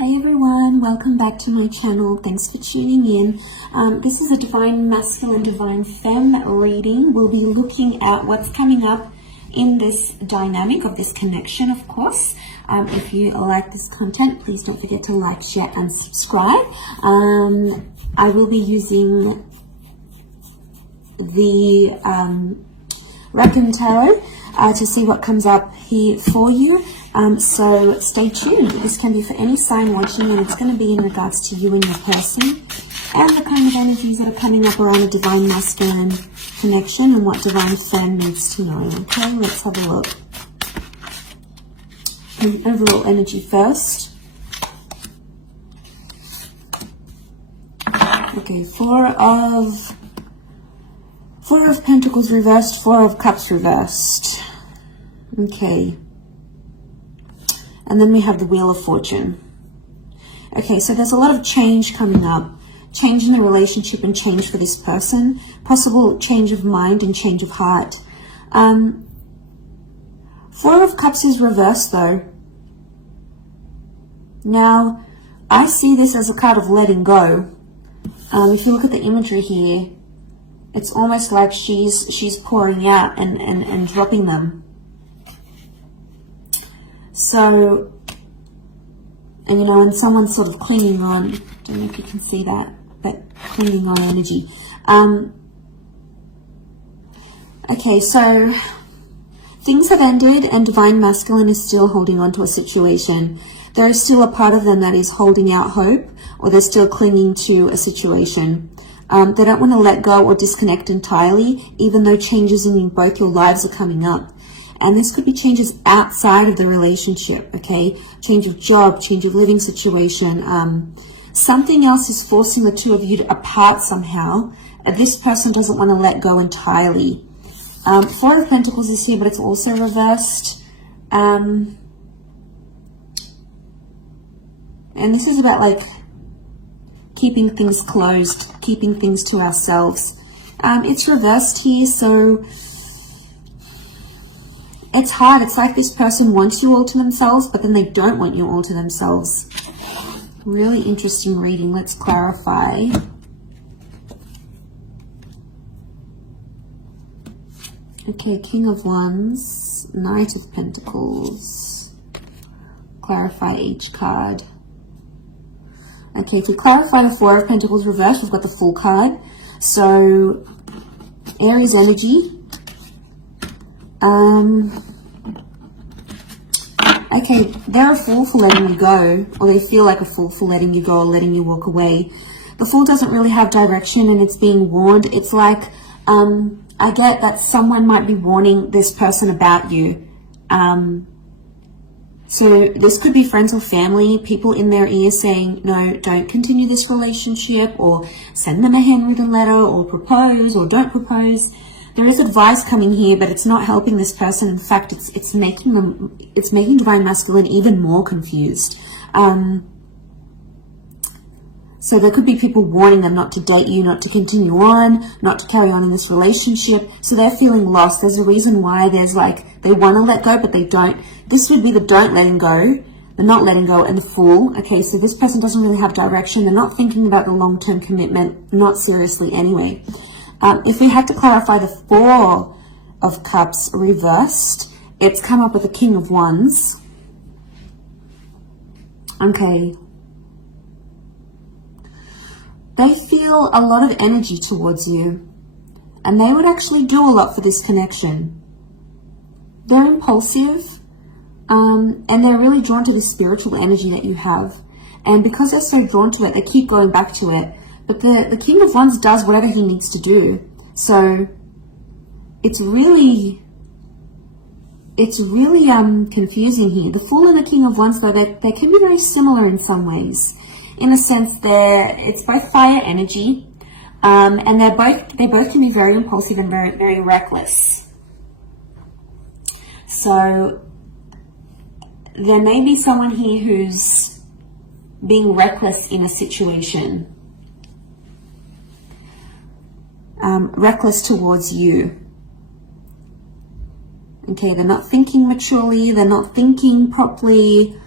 Hey everyone, welcome back to my channel. Thanks for tuning in. This is a Divine Masculine, Divine Femme reading. We'll be looking at what's coming up in this dynamic of this connection, of course. If you like this content, please don't forget to like, share, and subscribe. I will be using the Reckon Tarot to see what comes up here for you. So stay tuned. This can be for any sign watching, and it's going to be in regards to you and your person and the kind of energies that are coming up around a Divine Masculine connection and what Divine Femme needs to know. Okay, let's have a look. An overall energy first. Okay, Four of Pentacles reversed, Four of Cups reversed. Okay. And then we have the Wheel of Fortune. Okay, so there's a lot of change coming up. Change in the relationship and change for this person. Possible change of mind and change of heart. Four of Cups is reversed though. Now, I see this as a card of letting go. If you look at the imagery here, it's almost like she's pouring out and dropping them. So, and you know, and someone's sort of clinging on. Don't know if you can see that, but clinging on energy. Okay, so things have ended and Divine Masculine is still holding on to a situation. There is still a part of them that is holding out hope, or they're still clinging to a situation. They don't want to let go or disconnect entirely, even though changes in both your lives are coming up. And this could be changes outside of the relationship, okay? Change of job, change of living situation. Something else is forcing the two of you apart somehow. This person doesn't want to let go entirely. Four of Pentacles is here, but it's also reversed. And this is about like keeping things closed, keeping things to ourselves. It's reversed here, so it's hard. It's like this person wants you all to themselves, but then they don't want you all to themselves. Really interesting reading. Let's clarify. Okay, King of Wands, Knight of Pentacles. Clarify each card. Okay, to clarify the Four of Pentacles reversed, we've got the Fool card. So, Aries energy. Okay, they're a fool for letting you go, or they feel like a fool for letting you go or letting you walk away. The Fool doesn't really have direction and it's being warned. It's like, I get that someone might be warning this person about you. So this could be friends or family, people in their ear saying, no, don't continue this relationship, or send them a handwritten letter, or propose, or don't propose. There is advice coming here, but it's not helping this person. In fact, it's making Divine Masculine even more confused. So there could be people warning them not to date you, not to continue on, not to carry on in this relationship. So they're feeling lost. There's a reason why there's like, they want to let go, but they don't. This would be the don't letting go, the not letting go, and the Fool. Okay, so this person doesn't really have direction. They're not thinking about the long-term commitment, not seriously anyway. If we had to clarify the Four of Cups reversed, it's come up with the King of Wands. Okay. They feel a lot of energy towards you, and they would actually do a lot for this connection. They're impulsive, and they're really drawn to the spiritual energy that you have. And because they're so drawn to it, they keep going back to it. But the King of Wands does whatever he needs to do. So it's really confusing here. The Fool and the King of Wands, though, they can be very similar in some ways. In a sense, it's both fire energy, and they both can be very impulsive and very, very reckless. So there may be someone here who's being reckless in a situation. Reckless towards you. Okay, they're not thinking maturely, they're not thinking properly.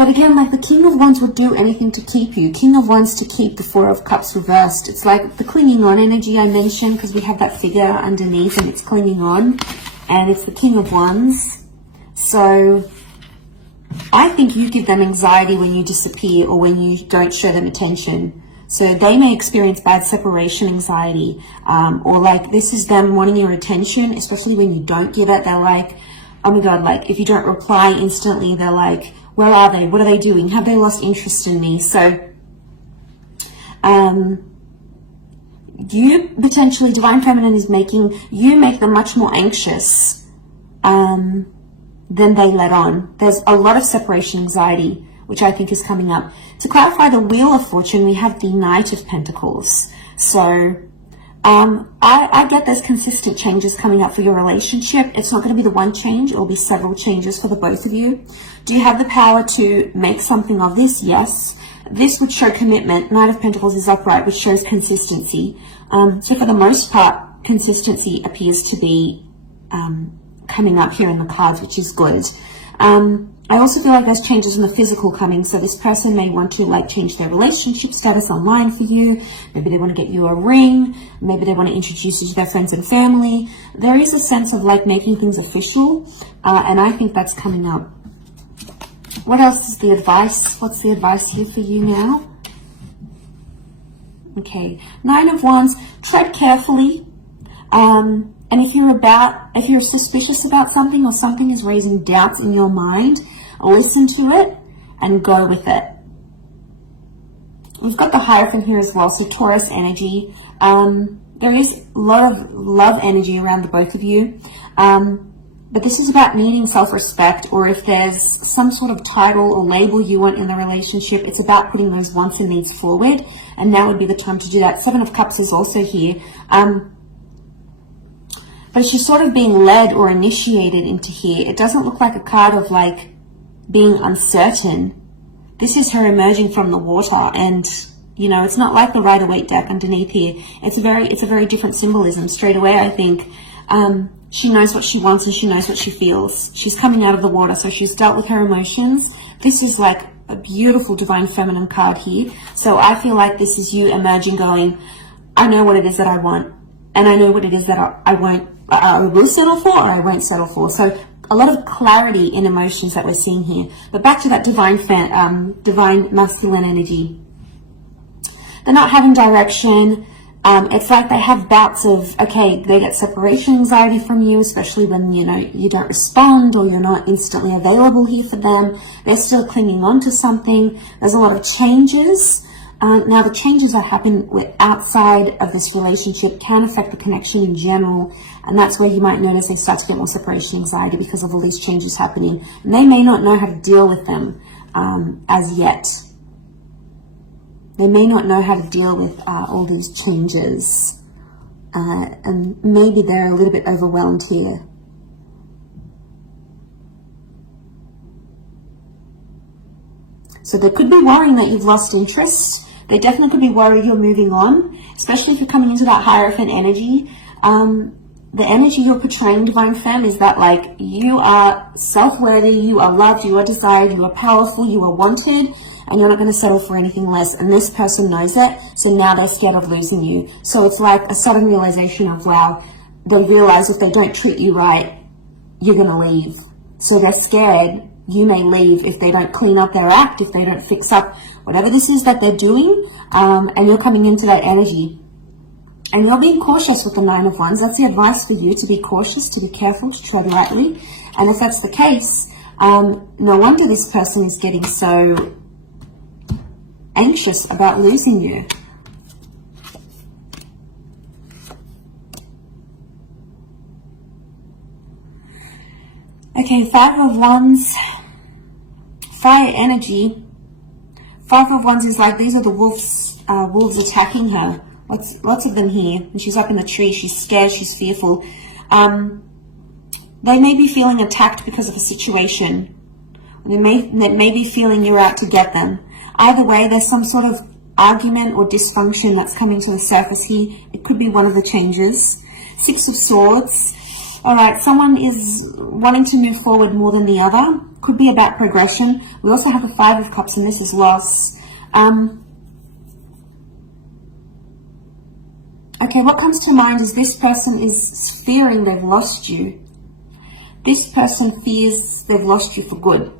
But again, like the King of Wands would do anything to keep you. King of Wands to keep, the Four of Cups reversed. It's like the clinging on energy I mentioned, because we have that figure underneath and it's clinging on. And it's the King of Wands. So I think you give them anxiety when you disappear or when you don't show them attention. So they may experience bad separation anxiety, or like this is them wanting your attention, especially when you don't give it. They're like, oh my God, like if you don't reply instantly, they're like, where are they? What are they doing? Have they lost interest in me? So you potentially, Divine Feminine is making you make them much more anxious than they let on. There's a lot of separation anxiety, which I think is coming up. To clarify the Wheel of Fortune, we have the Knight of Pentacles. So I get there's consistent changes coming up for your relationship. It's not going to be the one change. It will be several changes for the both of you. Do you have the power to make something of this? Yes. This would show commitment. Knight of Pentacles is upright, which shows consistency. So for the most part, consistency appears to be coming up here in the cards, which is good. I also feel like there's changes in the physical coming. So this person may want to like change their relationship status online for you. Maybe they want to get you a ring. Maybe they want to introduce you to their friends and family. There is a sense of like making things official. And I think that's coming up. What else is the advice? What's the advice here for you now? Okay. Nine of Wands. Tread carefully. And if you're suspicious about something or something is raising doubts in your mind, listen to it and go with it. We've got the Hierophant here as well, so Taurus energy. There is a lot of love energy around the both of you. But this is about needing self-respect, or if there's some sort of title or label you want in the relationship, it's about putting those wants and needs forward. And now would be the time to do that. Seven of Cups is also here. But she's sort of being led or initiated into here. It doesn't look like a card of like being uncertain. This is her emerging from the water, and you know, it's not like the Rider-Waite deck underneath here. It's a very different symbolism straight away. I think she knows what she wants and she knows what she feels. She's coming out of the water, so she's dealt with her emotions. This is like a beautiful Divine Feminine card here. So I feel like this is you emerging, going, I know what it is that I want, and I know what it is that I will settle for, or I won't settle for. So a lot of clarity in emotions that we're seeing here. But back to that divine masculine energy. They're not having direction. It's like they have bouts of, okay, they get separation anxiety from you, especially when, you know, you don't respond or you're not instantly available here for them. They're still clinging on to something. There's a lot of changes. Now, the changes that happen outside of this relationship can affect the connection in general, and that's where you might notice they start to get more separation anxiety because of all these changes happening. And they may not know how to deal with them as yet. They may not know how to deal with all these changes, and maybe they're a little bit overwhelmed here. So they could be worrying that you've lost interest. They definitely could be worried you're moving on, especially if you're coming into that Hierophant energy. The energy you're portraying, Divine Femme, is that like you are self-worthy, you are loved, you are desired, you are powerful, you are wanted, and you're not going to settle for anything less. And this person knows it, so now they're scared of losing you. So it's like a sudden realization of, wow, they realize if they don't treat you right, you're going to leave. So they're scared you may leave if they don't clean up their act, if they don't fix up whatever this is that they're doing, and you're coming into that energy. And you're being cautious with the Nine of Wands. That's the advice for you, to be cautious, to be careful, to tread lightly. And if that's the case, no wonder this person is getting so anxious about losing you. Okay, Five of Wands. Fire energy. Five of Wands is like, these are the wolves attacking her. Lots of them here. And she's up in the tree. She's scared. She's fearful. They may be feeling attacked because of a situation. They may be feeling you're out to get them. Either way, there's some sort of argument or dysfunction that's coming to the surface here. It could be one of the changes. Six of Swords. All right, someone is wanting to move forward more than the other. Could be about progression. We also have the Five of Cups, and this is loss. Okay, what comes to mind is this person is fearing they've lost you. This person fears they've lost you for good.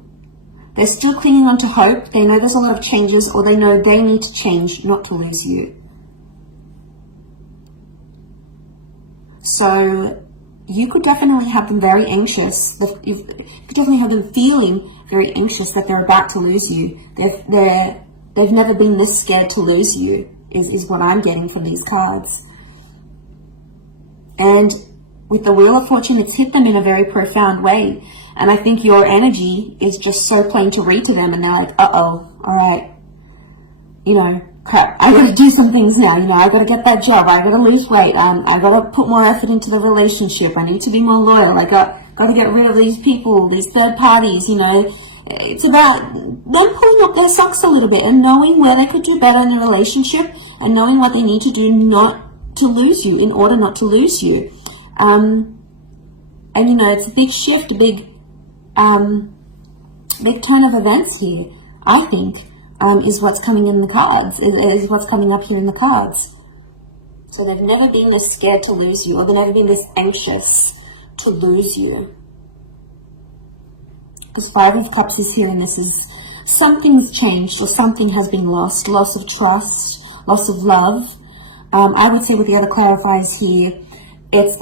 They're still clinging on to hope. They know there's a lot of changes, or they know they need to change not to lose you. So you could definitely have them very anxious. You could definitely have them feeling very anxious that they're about to lose you. They've never been this scared to lose you, is what I'm getting from these cards. And with the Wheel of Fortune, it's hit them in a very profound way. And I think your energy is just so plain to read to them. And they're like, uh-oh, all right, you know, crap, I gotta do some things now. You know, I gotta get that job. I gotta lose weight. I gotta put more effort into the relationship. I need to be more loyal. I gotta get rid of these people, these third parties, you know. It's about them pulling up their socks a little bit and knowing where they could do better in a relationship and knowing what they need to do not to lose you, in order not to lose you. And you know, it's a big shift, a big turn of events here, I think, is what's coming in the cards, is what's coming up here in the cards. So they've never been this scared to lose you, or they've never been this anxious to lose you. Because Five of Cups is here, and this is something's changed, or something has been lost. Loss of trust, loss of love. I would say with the other clarifiers here, it's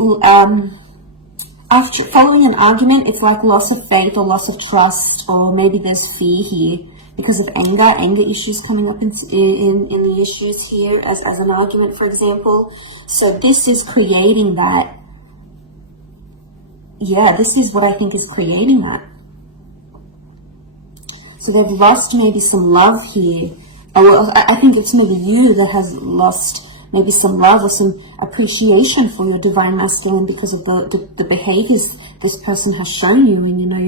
after following an argument, it's like loss of faith or loss of trust, or maybe there's fear here because of anger issues coming up in the issues here as an argument, for example. So this is creating that. Yeah, this is what I think is creating that. So they've lost maybe some love here. Or I think it's maybe you that has lost maybe some love or some appreciation for your divine masculine because of the behaviors this person has shown you. And you know,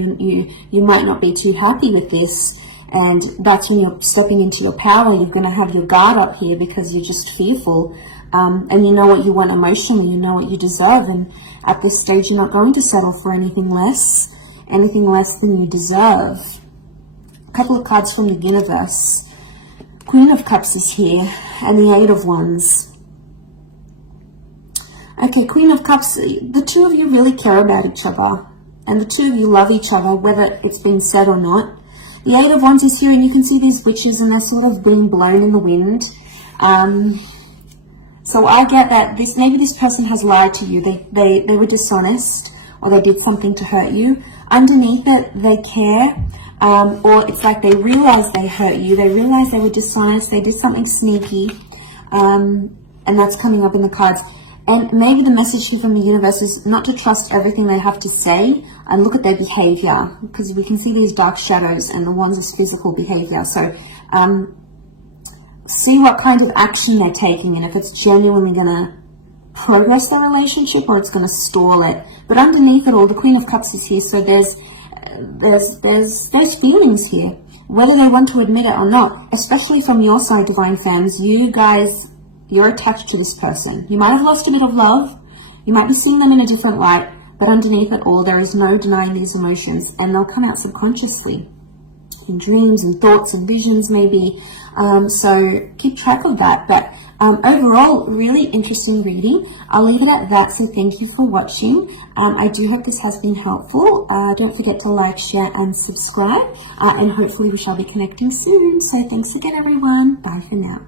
you might not be too happy with this, and that's when you're stepping into your power. You're going to have your guard up here because you're just fearful, and you know what you want emotionally, you know what you deserve, and at this stage you're not going to settle for anything less than you deserve. A couple of cards from the universe. Queen of Cups is here, and the Eight of Wands. Okay, Queen of Cups, the two of you really care about each other, and the two of you love each other, whether it's been said or not. The Eight of Wands is here, and you can see these witches, and they're sort of being blown in the wind. So I get that maybe this person has lied to you. They were dishonest, or they did something to hurt you. Underneath it, they care. Or it's like they realize they hurt you. They realize they were dishonest. They did something sneaky. And that's coming up in the cards. And maybe the message here from the universe is not to trust everything they have to say and look at their behavior. Because we can see these dark shadows, and the Wands is physical behavior. So see what kind of action they're taking, and if it's genuinely going to progress the relationship or it's going to stall it. But underneath it all, the Queen of Cups is here. So there's feelings here, whether they want to admit it or not, especially from your side, divine fans. You guys, you're attached to this person. You might have lost a bit of love, you might be seeing them in a different light, but underneath it all, there is no denying these emotions, and they'll come out subconsciously in dreams and thoughts and visions maybe. So keep track of that. But overall, really interesting reading. I'll leave it at that. So thank you for watching. I do hope this has been helpful. Don't forget to like, share, and subscribe. And hopefully we shall be connecting soon. So thanks again, everyone. Bye for now.